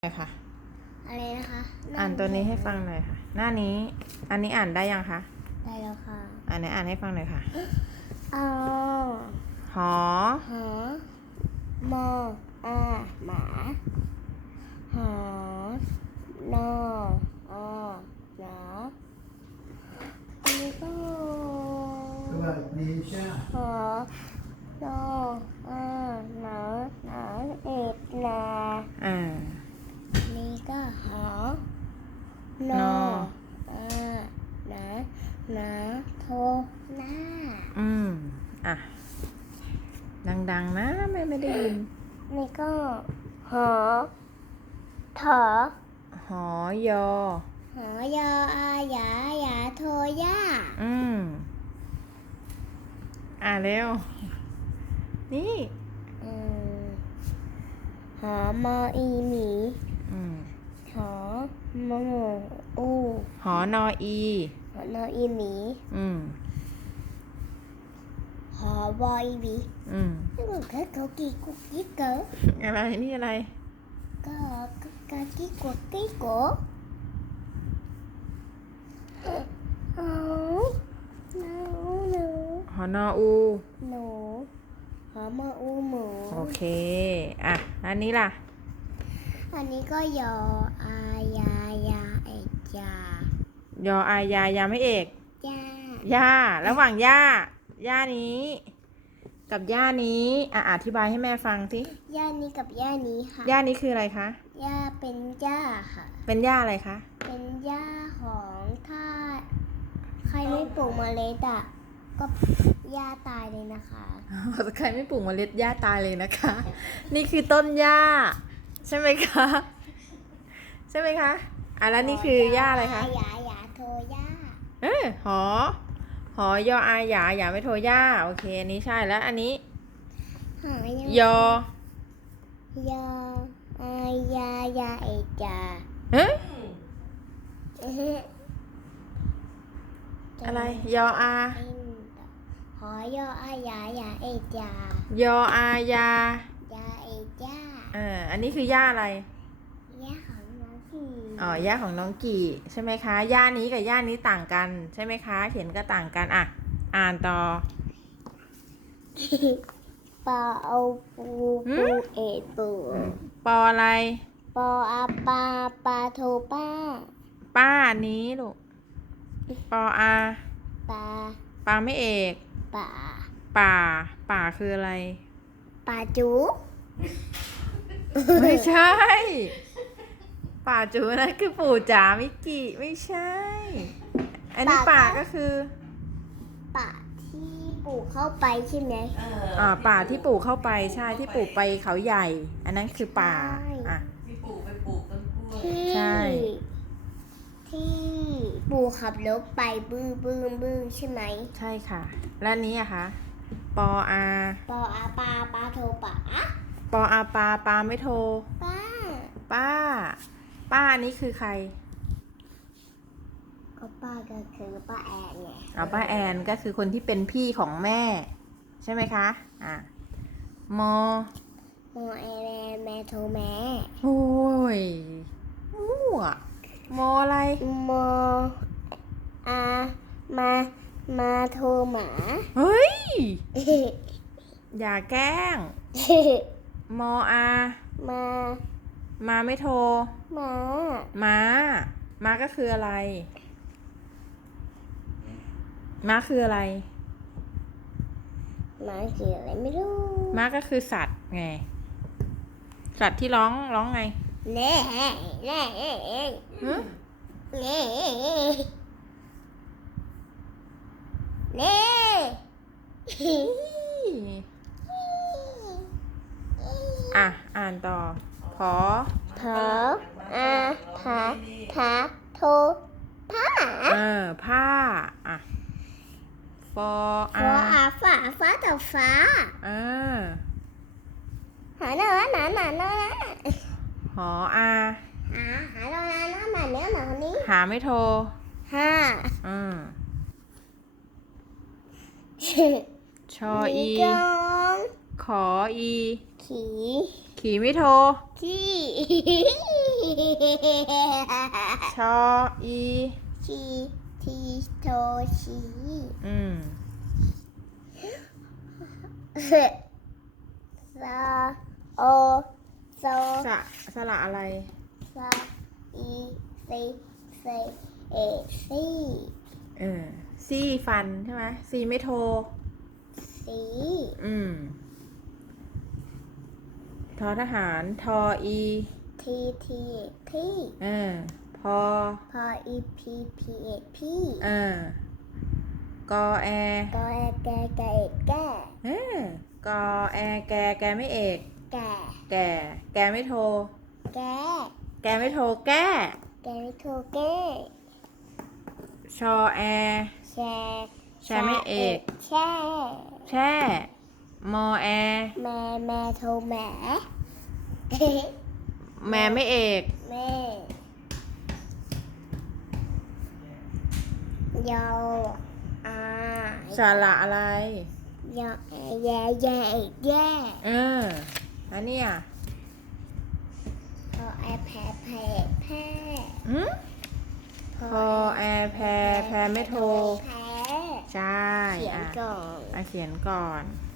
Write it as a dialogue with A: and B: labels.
A: ค่ะ
B: อะไรนะคะ
A: อ่านตัวนี้ให้ฟังหน่อยค่ะหน้านี้อันนี้อ่านได้ยังคะ
B: ได้แล้วค่ะ
A: อ่านไหนอ่านให้ฟังหน่อยค่ะ
B: อ๋อ
A: หอ
B: หอมออาหมาหอนออหนาอันนี้ก็
C: สวัสดีจ้า
B: หอนออาหนาหนาเอ็ดนา
A: อ่า
B: นี่ก็หอนออาหนาหนาโทหน้า
A: อ่ะดังๆนะไม่ได้ยิน
B: นี่ก็หอถอ
A: หอยอ
B: หอยออาหยาหยาโทย่า
A: เร็วนี่
B: หอมออีหมีหอมอหมูอู
A: หอนออี
B: หอนออีหมีหอบออีหมีเขากี่กุ๊กกิ๊กเก๋อ
A: อะไรนี่อะไร
B: ก็กะกิ๊กกุ๊กกิ๊กโกหนู
A: หอนออู
B: หนูหอมออูหมู
A: โอเคอันนี้ล่ะ
B: อันนี้ก็ยออายายาเอกยาย
A: ออายายาไม่เอก
B: ย่า
A: ย่าระหว่างย่านี้กับย่านี้อธิบายให้แม่ฟังสิ
B: ย่านี้กับย่านี้ค่ะ
A: ย่านี้คืออะไรคะ
B: ย่าเป็นย่าค่ะ
A: เป็นย่าอะไรคะ
B: เป็นย่าของถ้าใครไม่ปลูกเมล็ดก็ย่าตายเลยนะคะ
A: ใครไม่ปลูกเมล็ดย่าตายเลยนะคะ นี่คือต้นย่าใช่ไหมคะใช่ไหมคะแล้วนี่คือย่าอะไรคะ
B: หยาโทย่า
A: หอยออาหยาไม่โทย่าโอเคอันนี้ใช่แล้วอันนี้ย
B: อยออายายาเอกจา
A: อะไรยออา
B: หอยออายายาเอกจ
A: ายออายาย
B: าเอกจ้า
A: อันนี้คือย่าอะไร
B: ย่าของน้องกี่
A: ย่าของน้องกี่ใช่ไหมคะย่านี้กับย่านี้ต่างกันใช่ไหมคะเขียนก็ต่างกันอ่านต่อ
B: ปอเอาปูเอ็ดปู
A: ปออะไร
B: ปออาปาโท
A: ป้านี้ลูกปออาปาไม่เอกป่าคืออะไร
B: ป่าจู
A: ไม่ใช่ป่าจูนั่นคือปู่จ๋ามิกิไม่ใช่อันนี้ป่าก็คือ
B: ป่าที่ปู่เข้าไปใช่ไหม
A: ป่าที่ปู่เข้าไปใช่ที่ปู่ไปเขาใหญ่อันนั้นคือป่า
C: ที่ปู่ไปปลูกต้นกล้วย
A: ใช่
B: ที่ปู่ขับรถไปบึ้งใช่ไหม
A: ใช่ค่ะและนี้อะคะปออา
B: ปาโท
A: ปออาปาไม่โทป้านี่คือใคร
B: ก็ป้าก็คือป้าแอนไง
A: ป้าแอนก็คือคนที่เป็นพี่ของแม่ใช่ไหมคะมอ
B: แอนแม่โทแม่
A: โอ้ยมั่วมออะไร
B: มอามาโทหมา
A: เฮ้ยอย่าแกล้งมออามาไม่โทม้าก็คืออะไรม้าคืออะไร
B: ม้าคืออะไรไม่รู้
A: ม้าก็คือสัตว์ไงสัตว์ที่ร้องไง
B: เน่
A: อ่านต่อผอ
B: อาทาโทผ้า
A: ผ้าฟอ
B: อาฟ้าต่อฟ้าหาหนา
A: หออา
B: หาเรานะมาเนี้ยมาคนนี้
A: หาไม่โทชออีขออีขี่ไม่โทร
B: ขี้
A: ชออี
B: ชีทีโทชี
A: อืม
B: ซาโอโซ
A: สระอะไร
B: ซาอีซีเซเอซี
A: ซี่ฟันใช่ไหมซีไม่โทร
B: สี
A: อืม ทอทหาร ทออี
B: ทีทีที
A: พอ
B: พออีพีพีเอพี
A: กอแอ
B: ก็แกแกแก
A: กอแอแกแกไม่เอก
B: แก
A: แกไม่โทร
B: แก
A: แกไม่โทร แก้
B: แกไม่ถูกแก
A: ชอแอ
B: แช
A: แชไม่เอก
B: แช่
A: แช่ มอแอ
B: แม่โทรแหม
A: แม่ไม่เอก
B: แม่ยออา
A: สระอะไร
B: ยอแย่แย่แย่
A: แล้วเนี่ย
B: พอแอแพ้แพ้แพ้
A: พอแอแพรแพรไม่โทร
B: แพ้
A: ใช่
B: เขียนก่อน
A: เขียนก่อน